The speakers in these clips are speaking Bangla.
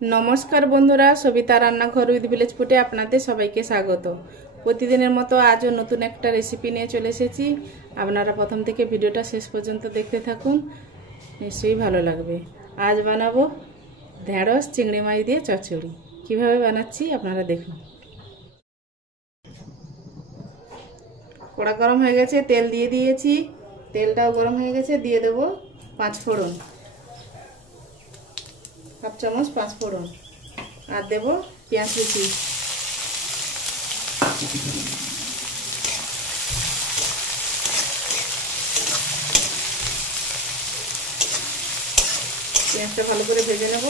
नमस्कार बंधुरा सविता रान्नाघर उइथ विलेज फुडे आपनादेर सबाइके स्वागत। प्रतिदिनेर मतो आजও नतून एक रेसिपि निये चले एसेछि। आपनारा प्रथम थेके भिडियोटा शेष पर्यन्त देखते थाकुन, निश्चयই भालो लागबे। आज बानाबो ढेঁড়স चिंगड़ी माछ दिये चচ্চড়ি। किभाबे बानाচ্ছি आपनारा देखुन। कड़ा गरम হয়ে গেছে, তেল দিয়ে দিয়েছি। তেলটাও গরম হয়ে গেছে, দিয়ে দেব 5 ফোড়ন, हाफ चामच 5 फोड़न और देव पेঁয়াজ कुचि। पेঁয়াজটা ভালো করে ভেজে নেব।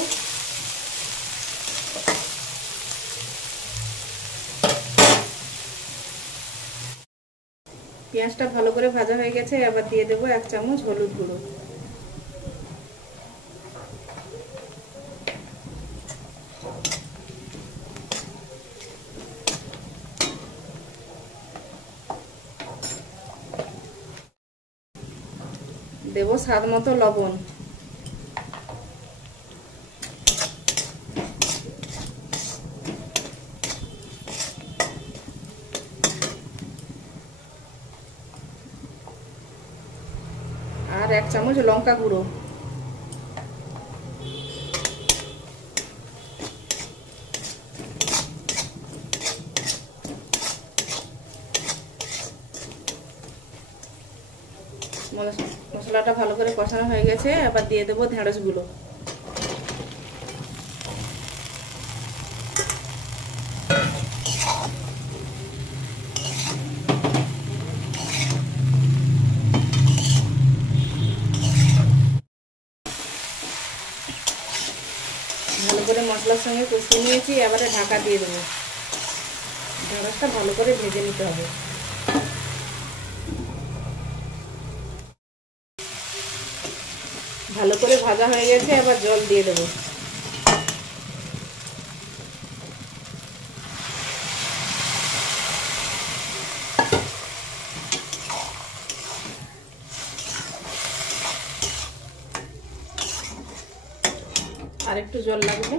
পেঁয়াজটা ভালো করে ভাজা হয়ে গেছে, এবার দিয়ে দেব 1 চামচ হলুদ গুঁড়ো। देव स्वाद मतो लवण। और 1 चामच लंका गुड़ो। মশলাটা ভালো করে কষানো হয়ে গেছে, এবার দিয়ে দেব ঢেঁড়সগুলো। ভালো করে মশলার সঙ্গে কষিয়ে নিয়েছি, এবারে ঢাকা দিয়ে দেব। ঢেঁড়সটা ভালো করে ভেজে নিতে হবে। ভালো করে ভাজা হয়ে গেছে, এবার জল দিয়ে দেব। আর একটু জল লাগবে।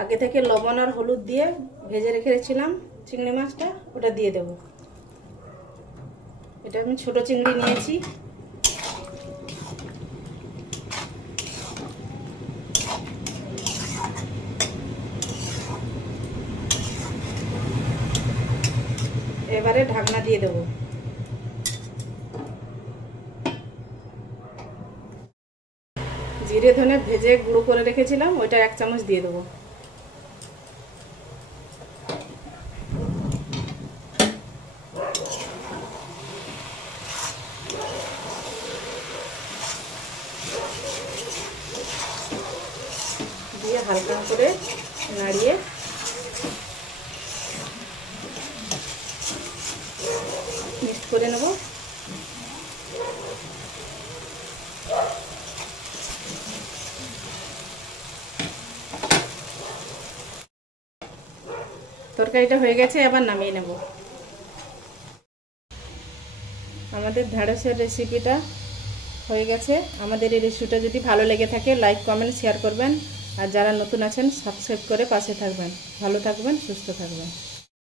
आगे থেকে লবণ আর হলুদ দিয়ে ভেজে রেখেছিলাম চিংড়ি মাছটা, ওটা দিয়ে দেব। এটা আমি ছোট চিংড়ি নিয়েছি। এবারে ঢাকনা দিয়ে দেব। জিরে ধনে ভেজে গুঁড়ো করে রেখেছিলাম, ওইটা 1 চামচ দিয়ে দেব। দিয়ে হালকা করে নাড়িয়ে মিক্স করে নেব। তরকারিটা হয়ে গেছে, এবার নামিয়ে নেব। আমাদের ঢেঁড়সের রেসিপিটা হয়ে গেছে। আমাদের এই রেসিপিটা যদি ভালো লেগে থাকে লাইক কমেন্ট শেয়ার করবেন, আর যারা নতুন আছেন সাবস্ক্রাইব করে পাশে থাকবেন। ভালো থাকবেন, সুস্থ থাকবেন।